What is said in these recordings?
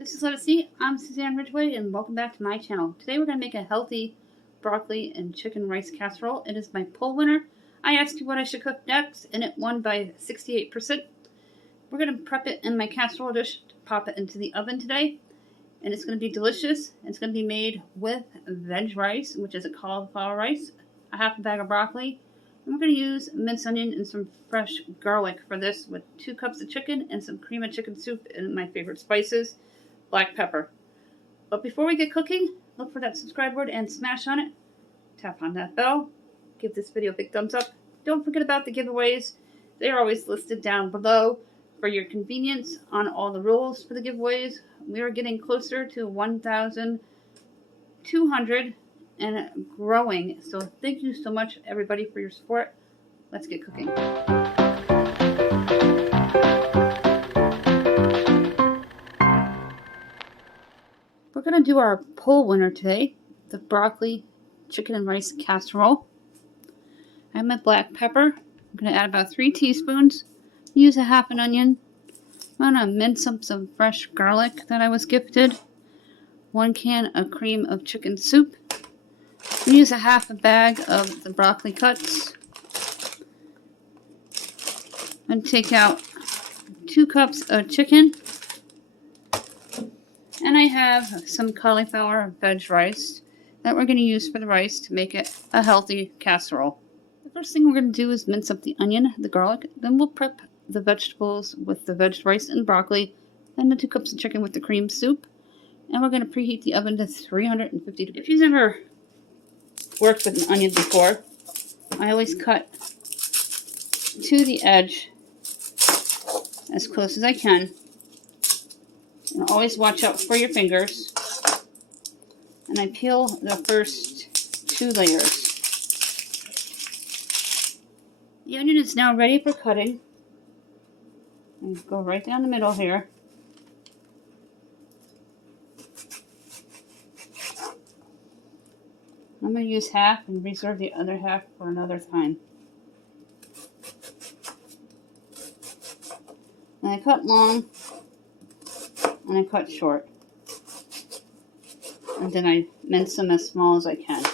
This is Let Us Eat. I'm Suzanne Ridgway and welcome back to my channel. Today we're going to make a healthy broccoli and chicken rice casserole. It is my poll winner. I asked you what I should cook next and it won by 68%. We're going to prep it in my casserole dish to pop it into the oven today. And it's going to be delicious. It's going to be made with veg rice, which is a cauliflower rice, a half a bag of broccoli. And we're going to use minced onion and some fresh garlic for this with 2 cups of chicken and some cream of chicken soup and my favorite spices. Black pepper. But before we get cooking, look for that subscribe word and smash on it. Tap on that bell. Give this video a big thumbs up. Don't forget about the giveaways. They are always listed down below for your convenience on all the rules for the giveaways. We are getting closer to 1,200 and growing. So thank you so much, everybody, for your support. Let's get cooking. We're going to do our poll winner today, the broccoli, chicken, and rice casserole. I have my black pepper. I'm going to add about 3 teaspoons. Use a half an onion. I'm going to mince up some fresh garlic that I was gifted. 1 can of cream of chicken soup. Use a half a bag of the broccoli cuts. And take out 2 cups of chicken. And I have some cauliflower veg rice that we're going to use for the rice to make it a healthy casserole. The first thing we're going to do is mince up the onion, the garlic, then we'll prep the vegetables with the veg rice and broccoli, and the 2 cups of chicken with the cream soup. And we're going to preheat the oven to 350 degrees. If you've never worked with an onion before, I always cut to the edge as close as I can. And always watch out for your fingers. And I peel the first 2 layers. The onion is now ready for cutting. And go right down the middle here. I'm going to use half and reserve the other half for another time. And I cut long. And I cut short. And then I mince them as small as I can.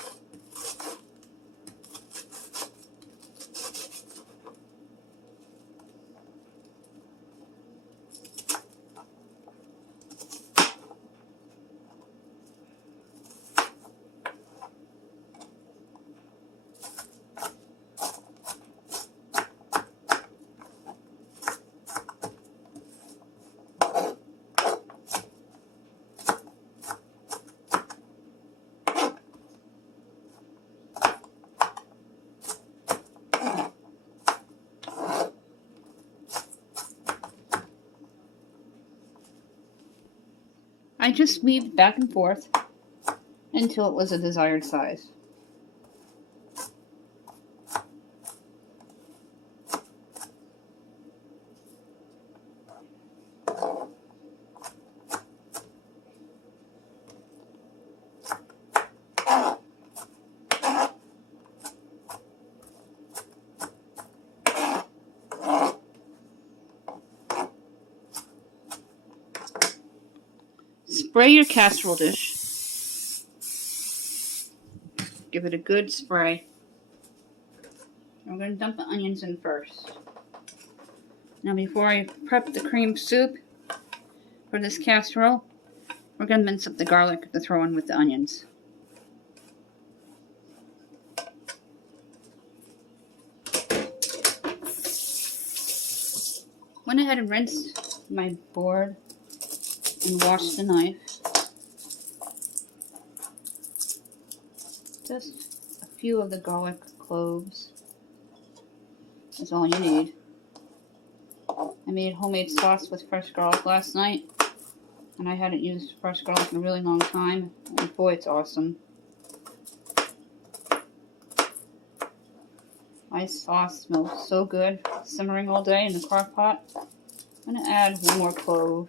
I just weaved back and forth until it was a desired size. Spray your casserole dish. Give it a good spray. I'm going to dump the onions in first. Now before I prep the cream soup for this casserole, we're going to mince up the garlic to throw in with the onions. Went ahead and rinsed my board and washed the knife. Just a few of the garlic cloves is all you need. I made homemade sauce with fresh garlic last night, and I hadn't used fresh garlic in a really long time, and boy, it's awesome. My sauce smells so good, simmering all day in the crock pot. I'm going to add 1 more clove.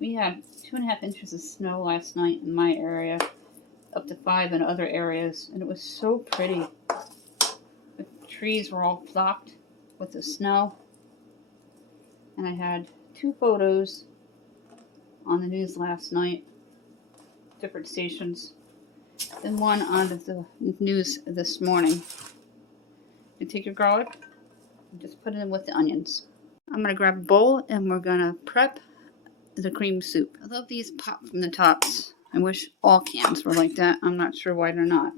We had 2.5 inches of snow last night in my area, up to 5 in other areas, and it was so pretty. trees were all blocked with the snow. And I had 2 photos on the news last night, different stations, and 1 on the news this morning. You take your garlic and just put it in with the onions. I'm going to grab a bowl and we're going to prep the cream soup. I love these pop from the tops. I wish all cans were like that. I'm not sure why they're not.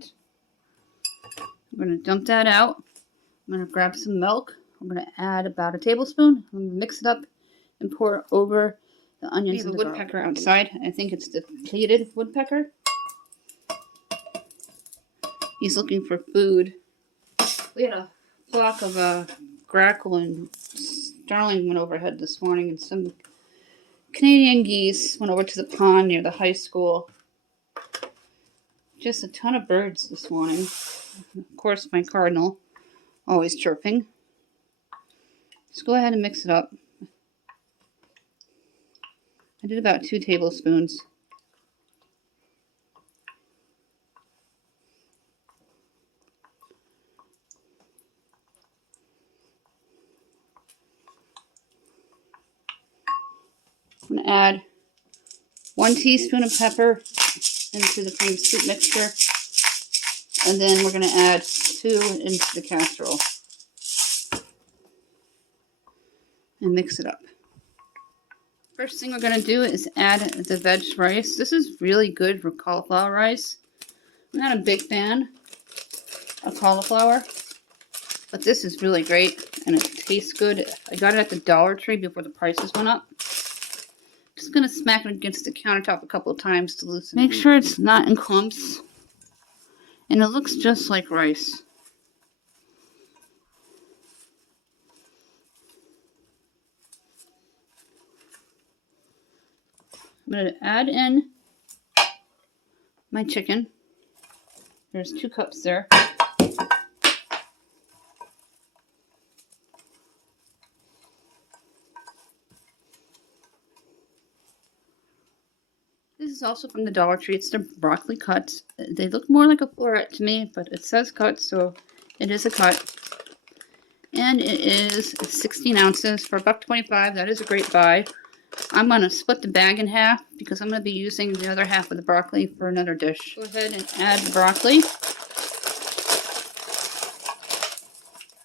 I'm going to dump that out. I'm going to grab some milk. I'm going to add about a tablespoon. I'm going to mix it up and pour it over the onions. We have a woodpecker outside. I think it's the depleted woodpecker. He's looking for food. We had a flock of grackle and starling went overhead this morning, and some Canadian geese went over to the pond near the high school. Just a ton of birds this morning. Of course, my cardinal, always chirping. Just go ahead and mix it up. I did about 2 tablespoons. I'm going to add 1 teaspoon of pepper into the cream soup mixture. And then we're going to add 2 into the casserole. And mix it up. First thing we're going to do is add the veg rice. This is really good for cauliflower rice. I'm not a big fan of cauliflower, but this is really great and it tastes good. I got it at the Dollar Tree before the prices went up. Just going to smack it against the countertop a couple of times to loosen it. Make sure it's not in clumps. And it looks just like rice. I'm going to add in my chicken. There's 2 cups there. This is also from the Dollar Tree. It's the broccoli cuts. They look more like a floret to me, but it says cut, so it is a cut. And it is 16 ounces for $1.25. That is a great buy. I'm going to split the bag in half because I'm going to be using the other half of the broccoli for another dish. Go ahead and add the broccoli.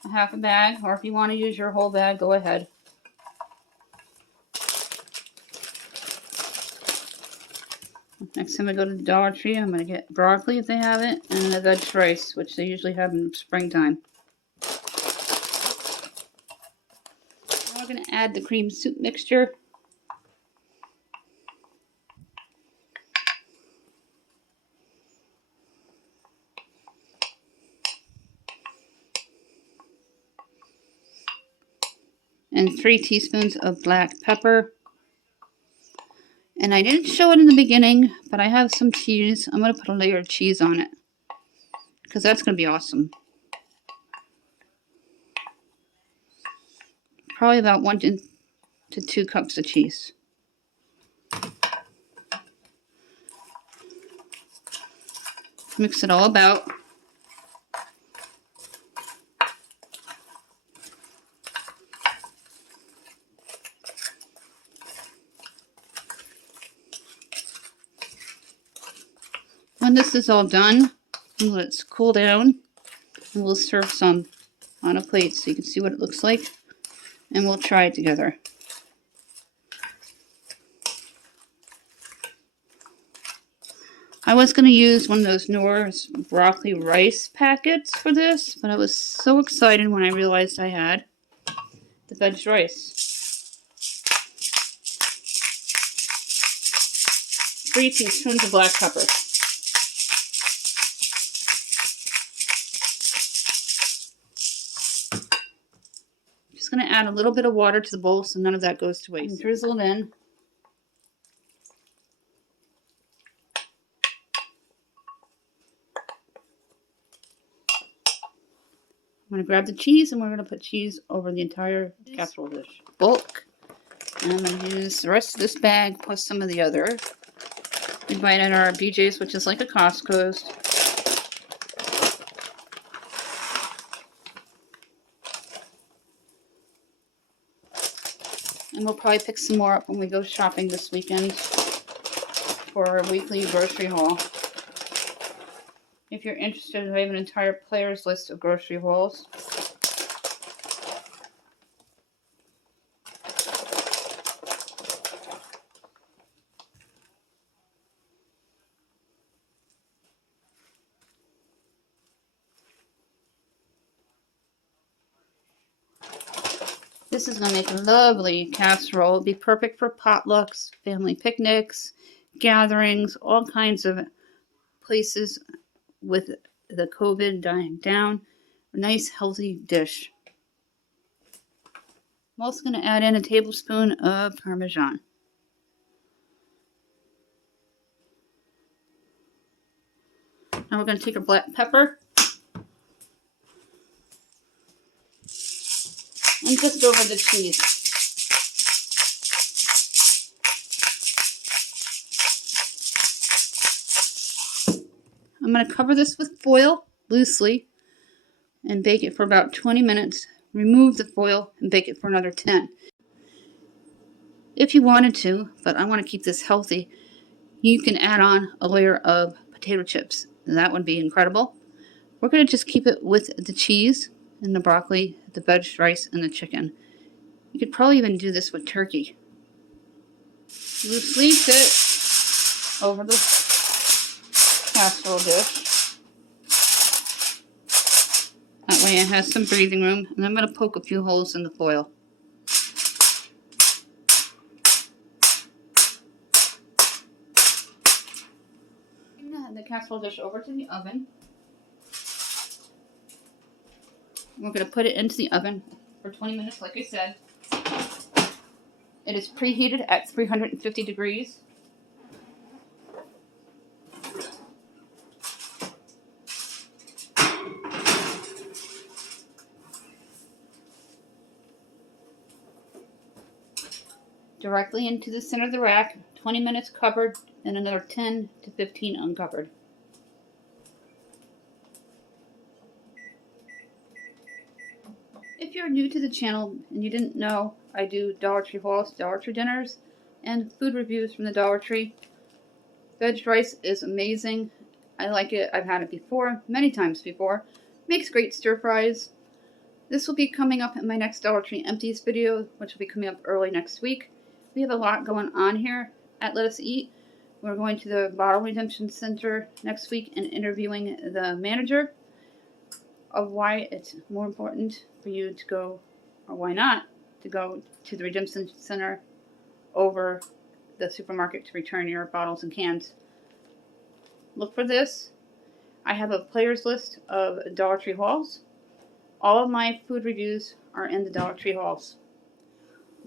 A half a bag, or if you want to use your whole bag, go ahead. Next time I go to the Dollar Tree, I'm going to get broccoli if they have it, and the veg rice, which they usually have in springtime. Now we're going to add the cream soup mixture. And 3 teaspoons of black pepper. And I didn't show it in the beginning, but I have some cheese. I'm going to put a layer of cheese on it because that's going to be awesome. Probably about 1 to 2 cups of cheese. Mix it all about. When this is all done, we'll let it cool down, and we'll serve some on a plate so you can see what it looks like, and we'll try it together. I was going to use one of those Knorr's broccoli rice packets for this, but I was so excited when I realized I had the veg rice. 3 teaspoons of black pepper. Just going to add a little bit of water to the bowl so none of that goes to waste. And drizzle it in. I'm going to grab the cheese and we're going to put cheese over the entire casserole dish. Bulk. And I'm going to use the rest of this bag plus some of the other. We buy it at our BJ's, which is like a Costco's. And we'll probably pick some more up when we go shopping this weekend for our weekly grocery haul. If you're interested, I have an entire player's list of grocery hauls. This is going to make a lovely casserole. It'll be perfect for potlucks, family picnics, gatherings, all kinds of places with the COVID dying down. A nice healthy dish. I'm also going to add in a tablespoon of Parmesan. Now we're going to take our black pepper and just over the cheese. I'm going to cover this with foil loosely and bake it for about 20 minutes. Remove the foil and bake it for another 10. If you wanted to, but I want to keep this healthy, you can add on a layer of potato chips. That would be incredible. We're going to just keep it with the cheese and the broccoli, the veggie rice, and the chicken. You could probably even do this with turkey. Loosely fit over the casserole dish. That way it has some breathing room. And I'm going to poke a few holes in the foil. The casserole dish over to the oven. We're going to put it into the oven for 20 minutes, like I said. It is preheated at 350 degrees. Directly into the center of the rack, 20 minutes covered, and another 10 to 15 uncovered. If you're new to the channel and you didn't know, I do Dollar Tree hauls, Dollar Tree dinners, and food reviews from the Dollar Tree. Veg rice is amazing. I like it. I've had it before, many times before. Makes great stir fries. This will be coming up in my next Dollar Tree Empties video, which will be coming up early next week. We have a lot going on here at Let Us Eat. We're going to the Bottle Redemption Center next week and interviewing the manager of why it's more important for you to go, or why not, to go to the Redemption Center over the supermarket to return your bottles and cans. Look for this. I have a player's list of Dollar Tree hauls. All of my food reviews are in the Dollar Tree hauls.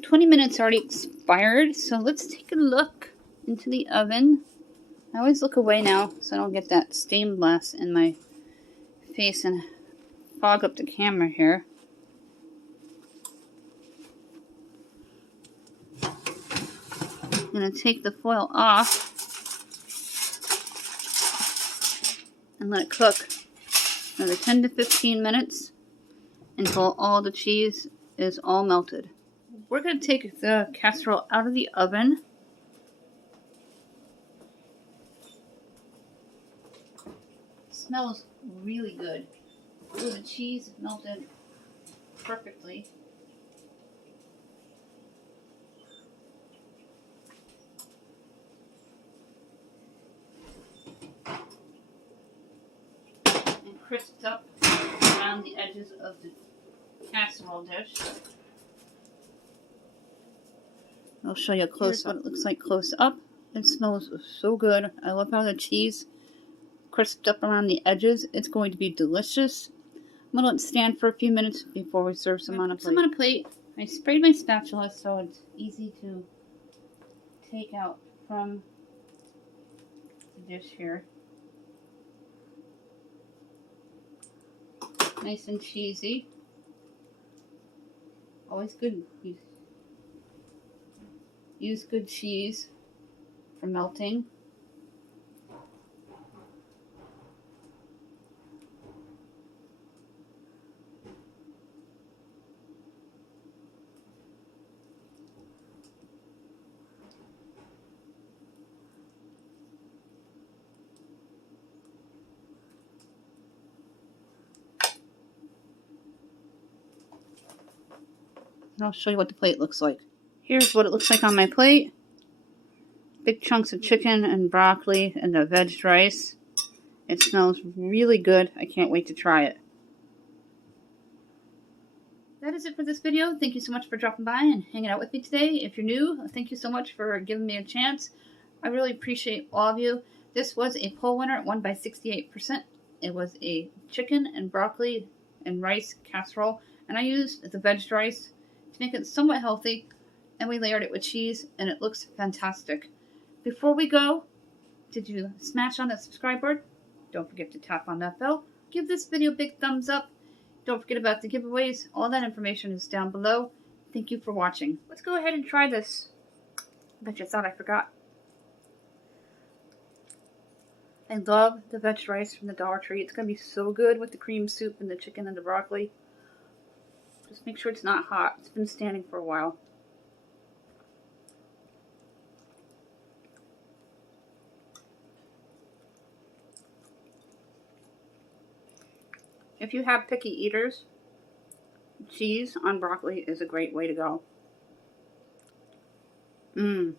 20 minutes already expired, so let's take a look into the oven. I always look away now so I don't get that stained glass in my face and fog up the camera here. I'm going to take the foil off and let it cook another 10 to 15 minutes until all the cheese is all melted. We're going to take the casserole out of the oven. It smells really good. Ooh, the cheese melted perfectly. And crisped up around the edges of the casserole dish. I'll show you a close what it looks like close up. It smells so good. I love how the cheese crisped up around the edges. It's going to be delicious. I'm going to let it stand for a few minutes before we serve some on a plate. Some on a plate. I sprayed my spatula so it's easy to take out from the dish here. Nice and cheesy. Always good. Use good cheese for melting. I'll show you what the plate looks like. Here's what it looks like on my plate. Big chunks of chicken and broccoli and the veggie rice. It smells really good. I can't wait to try it. That is it for this video. Thank you so much for dropping by and hanging out with me today. If you're new, thank you so much for giving me a chance. I really appreciate all of you. This was a poll winner. It won by 68%. It was a chicken and broccoli and rice casserole. And I used the veggie rice to make it somewhat healthy. And we layered it with cheese. And it looks fantastic. Before we go, did you smash on that subscribe button? Don't forget to tap on that bell. Give this video a big thumbs up. Don't forget about the giveaways. All that information is down below. Thank you for watching. Let's go ahead and try this. I bet you thought I forgot. I love the veggie rice from the Dollar Tree. It's going to be so good with the cream soup and the chicken and the broccoli. Just make sure it's not hot. It's been standing for a while. If you have picky eaters, cheese on broccoli is a great way to go. Mmm.